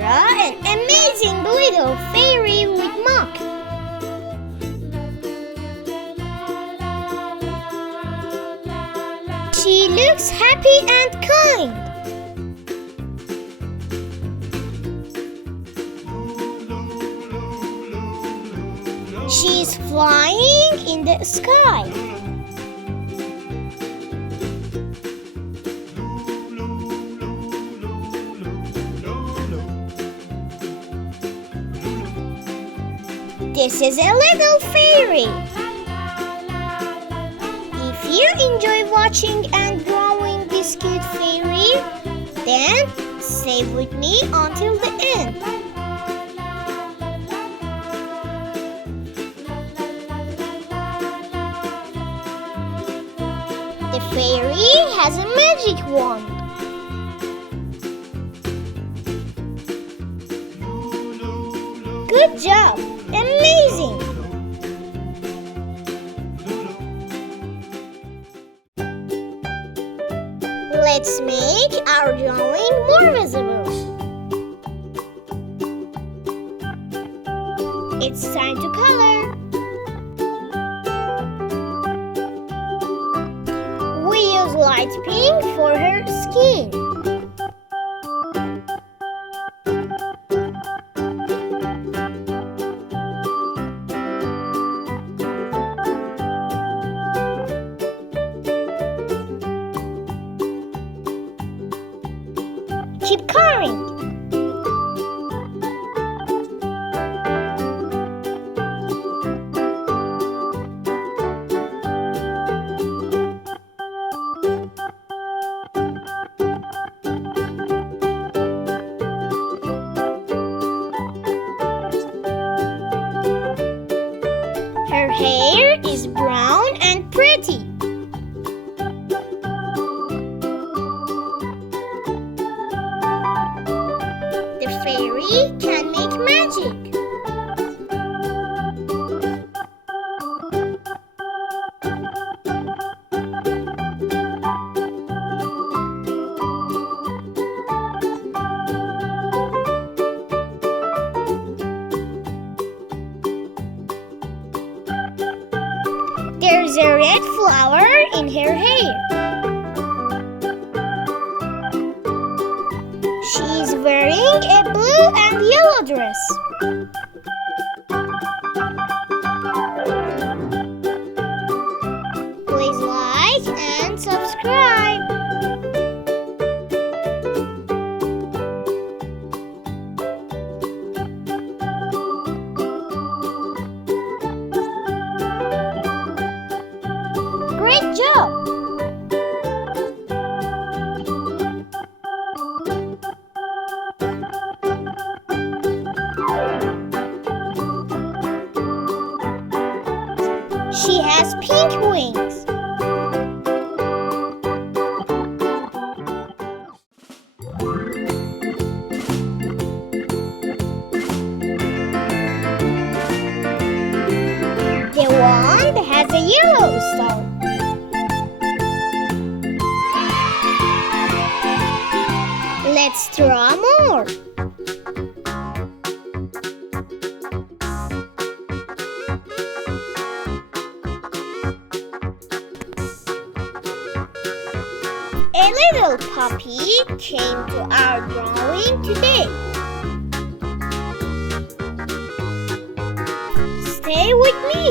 draw an amazing little fairy with Maak. She looks happy and kind. She's flying in the sky. This is a little fairy. If you enjoy watching and drawing this cute fairy, then stay with me until the end. The fairy has a magic wand. Good job! Amazing! Let's make our drawing more visible. It's time to color. We use light pink for her skin. Keep coloring. Her hair is brown and pretty. The fairy can make magic. There's a red flower in her hair. She's wearing a blue and yellow dress. Please like and subscribe. Great job! She has pink wings. The wand has a yellow star. Let's draw more. A little puppy came to our drawing today. Stay with me.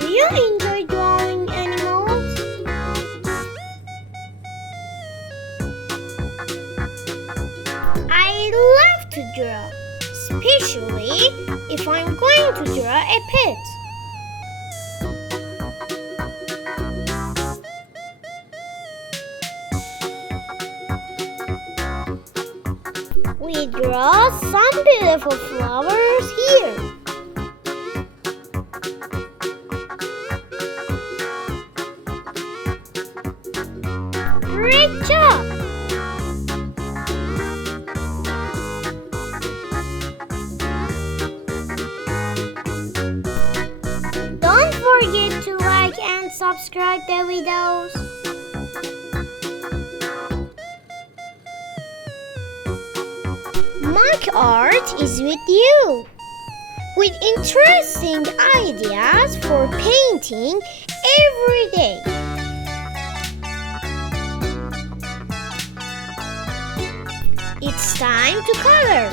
Do you enjoy drawing animals? I love to draw, especially if I'm going to draw a pet. We draw some beautiful flowers here. Great job! Don't forget to like and subscribe the videos. Maak Art is with you with interesting ideas for painting every day. It's time to color.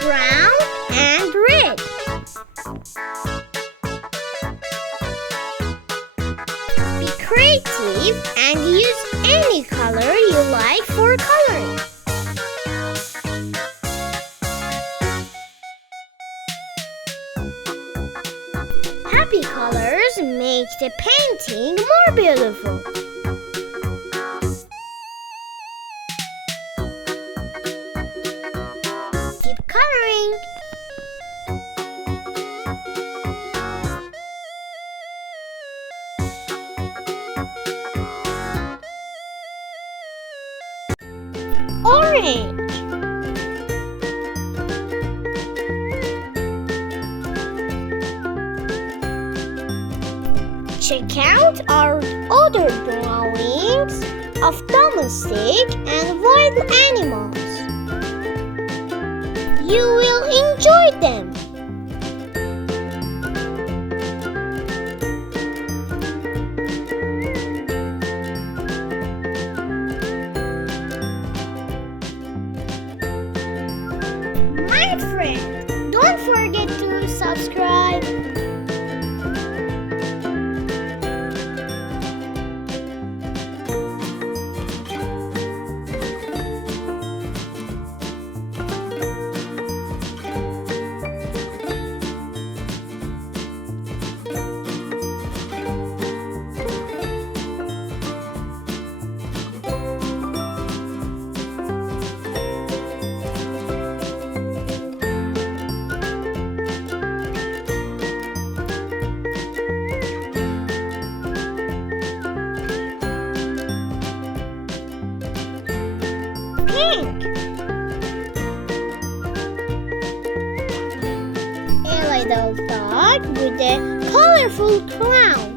Brown and red. Be creative and use any color you like for coloring. Happy colors make the painting more beautiful. Keep coloring. Orange. Check out our other drawings of domestic and wild animals. You will enjoy them. My friend, don't forget to subscribe. Pink. A little dog with a colorful crown.